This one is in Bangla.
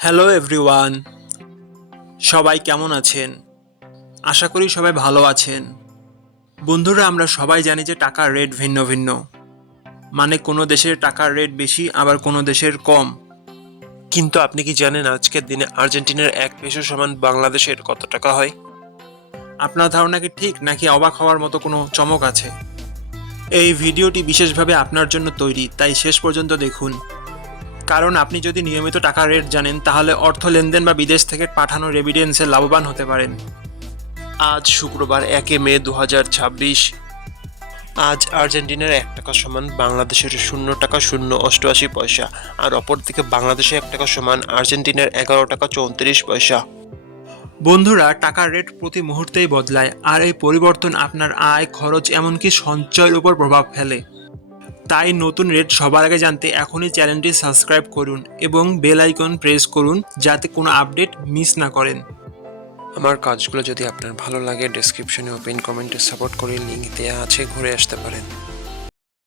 হ্যালো এভরিওয়ান, সবাই কেমন আছেন? আশা করি সবাই ভালো আছেন। বন্ধুরা, আমরা সবাই জানি যে টাকার রেট ভিন্ন ভিন্ন। মানে কোনো দেশের টাকার রেট বেশি, আবার কোনো দেশের কম। কিন্তু আপনি কি জানেন আজকের দিনে আর্জেন্টিনার 1 পেসো সমান বাংলাদেশের কত টাকা হয়? আপনার ধারণা কি ঠিক, নাকি অবাক হওয়ার মতো কোনো চমক আছে? এই ভিডিওটি বিশেষভাবে আপনার জন্য তৈরি, তাই শেষ পর্যন্ত দেখুন। কারণ আপনি যদি নিয়মিত টাকার রেট জানেন, তাহলে অর্থ লেনদেন বা বিদেশ থেকে পাঠানো রেমিটেন্সে লাভবান হতে পারেন। আজ শুক্রবার 1 মে 2026। আজ আর্জেন্টিনার 1 টাকা সমান বাংলাদেশের 0 টাকা 0 অষ্টআশি পয়সা, আর অপরদিকে বাংলাদেশে 1 টাকা সমান আর্জেন্টিনার 11 টাকা 34 পয়সা। বন্ধুরা, টাকার রেট প্রতি মুহূর্তেই বদলায়, আর এই পরিবর্তন আপনার আয়, খরচ, এমনকি সঞ্চয়ের উপর প্রভাব ফেলে। তাই নতুন রেট সবার আগে জানতে এখনই চ্যানেলটি সাবস্ক্রাইব করুন এবং বেল আইকন প্রেস করুন, যাতে কোনো আপডেট মিস না করেন। আমার কাজগুলো যদি আপনার ভালো লাগে, ডেসক্রিপশনে ও পিন কমেন্টে সাপোর্ট করে লিঙ্ক দেওয়া আছে, ঘুরে আসতে পারেন।